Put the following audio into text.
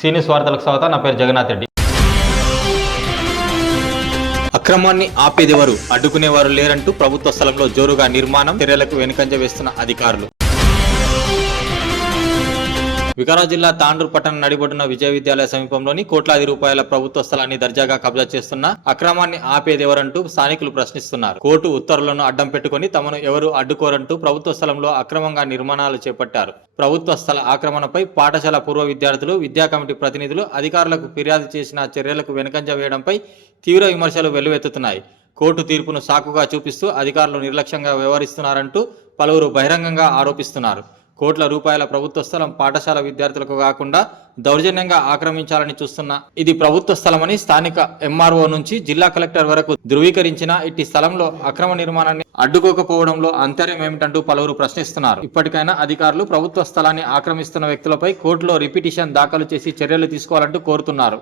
సీనియస్ వార్తలకు స్వాగతం నా పేరు జగన్నాథ్ రెడ్డి. అక్రమాన్ని ఆపేదెవరు అడ్డుకునేవారు లేరంటూ ప్రభుత్వ స్థలంలో జోరుగా నిర్మాణం చర్యలకు వెనుకంజ వేస్తున్న అధికారులు. వికారాబాద్ జిల్లా తాండూరు పట్టణం నడిబొడ్డున విజయ విద్యాలయ సమీపంలోని కోట్లాది రూపాయల ప్రభుత్వ స్థలాన్ని దర్జాగా కబ్జా చేస్తున్న అక్రమాన్ని ఆపేదెవరంటూ స్థానికులు ప్రశ్నిస్తున్నారు. కోర్టు ఉత్తర్వులను అడ్డం పెట్టుకుని తమను ఎవరు అడ్డుకోరంటూ ప్రభుత్వ స్థలంలో అక్రమంగా నిర్మాణాలు చేపట్టారు. ప్రభుత్వ స్థల ఆక్రమణపై పాఠశాల పూర్వ విద్యార్థులు విద్యా కమిటీ ప్రతినిధులు అధికారులకు ఫిర్యాదు చేసిన చర్యలకు వెనుకంజ వేయడంపై తీవ్ర విమర్శలు వెల్లువెత్తుతున్నాయి. కోర్టు తీర్పును సాకుగా చూపిస్తూ అధికారులు నిర్లక్ష్యంగా వ్యవహరిస్తున్నారంటూ పలువురు బహిరంగంగా ఆరోపిస్తున్నారు. కోట్ల రూపాయల ప్రభుత్వ స్థలం పాఠశాల విద్యార్థులకు కాకుండా దౌర్జన్యంగా ఆక్రమించాలని చూస్తున్న ఇది ప్రభుత్వ స్థలమని స్థానిక ఎంఆర్ఓ నుంచి జిల్లా కలెక్టర్ వరకు ధృవీకరించిన ఇట్టి స్థలంలో అక్రమ నిర్మాణాన్ని అడ్డుకోకపోవడంలో అంతర్యం ఏమిటంటూ పలువురు ప్రశ్నిస్తున్నారు. ఇప్పటికైనా అధికారులు ప్రభుత్వ స్థలాన్ని ఆక్రమిస్తున్న వ్యక్తులపై కోర్టులో రిపిటిషన్ దాఖలు చేసి చర్యలు తీసుకోవాలంటూ కోరుతున్నారు.